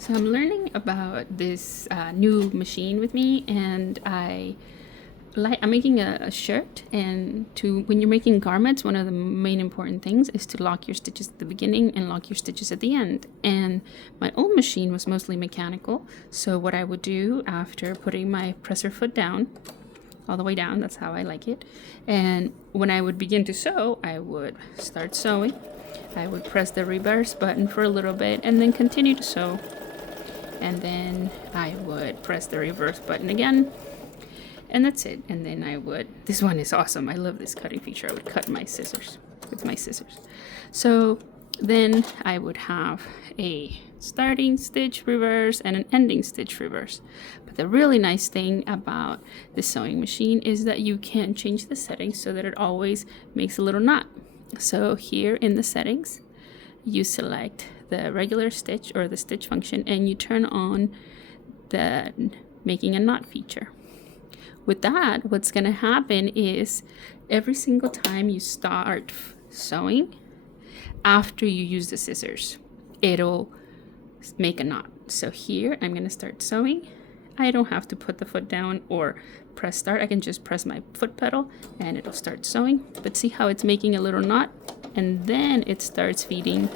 So I'm learning about this new machine with me, and I'm making a shirt. And when you're making garments, one of the main important things is to lock your stitches at the beginning and lock your stitches at the end. And my old machine was mostly mechanical, so what I would do after putting my presser foot down, all the way down, that's how I like it, and when I would begin to sew, I would start sewing. I would press the reverse button for a little bit and then continue to sew, and then I would press the reverse button again, and that's it. And then this one is awesome, I love this cutting feature. I would cut my scissors with my scissors. So then I would have a starting stitch reverse and an ending stitch reverse. But the really nice thing about the sewing machine is that you can change the settings so that it always makes a little knot. So here in the settings, you select the regular stitch or the stitch function, and you turn on the making a knot feature. With that, what's going to happen is every single time you start sewing, after you use the scissors, it'll make a knot. So here I'm going to start sewing. I don't have to put the foot down or press start. I can just press my foot pedal and it'll start sewing. But see how it's making a little knot, and then it starts feeding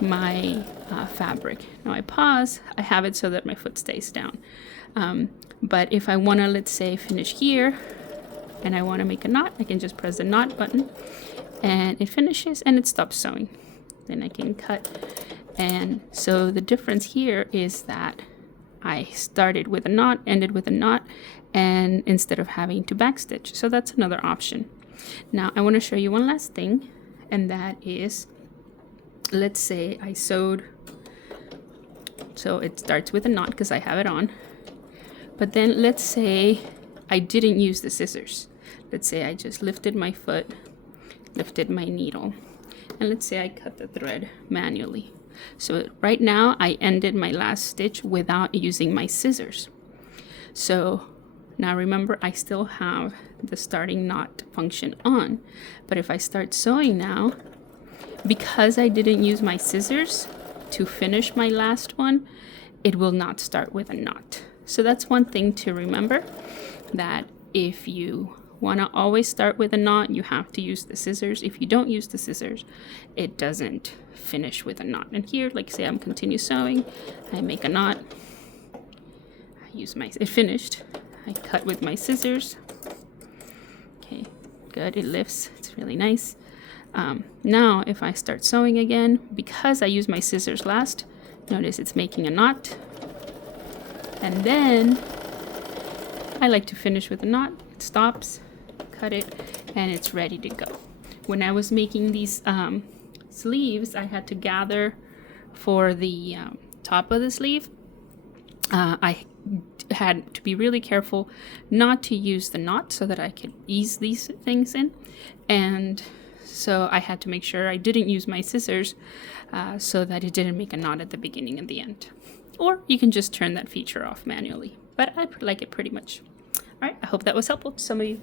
my fabric. Now I pause. I have it so that my foot stays down. But if I want to, let's say, finish here and I want to make a knot, I can just press the knot button and it finishes and it stops sewing. Then I can cut. And so the difference here is that I started with a knot, ended with a knot, and instead of having to backstitch. So that's another option. Now I want to show you one last thing, and that is, let's say I sewed, so it starts with a knot because I have it on. But then let's say I didn't use the scissors. Let's say I just lifted my foot, lifted my needle, and let's say I cut the thread manually. So right now I ended my last stitch without using my scissors. So now remember, I still have the starting knot function on, but if I start sewing now, because I didn't use my scissors to finish my last one, it will not start with a knot. So that's one thing to remember, that if you want to always start with a knot, you have to use the scissors. If you don't use the scissors, it doesn't finish with a knot. And here, like say I'm continue sewing, I make a knot, it finished, I cut with my scissors. Okay, good, it lifts, it's really nice. Now if I start sewing again, because I used my scissors last, notice it's making a knot. And then I like to finish with a knot. It stops, cut it, and it's ready to go. When I was making these sleeves, I had to gather for the top of the sleeve. I had to be really careful not to use the knot so that I could ease these things in. And so I had to make sure I didn't use my scissors so that it didn't make a knot at the beginning and the end. Or you can just turn that feature off manually. But I like it pretty much. All right, I hope that was helpful to some of you.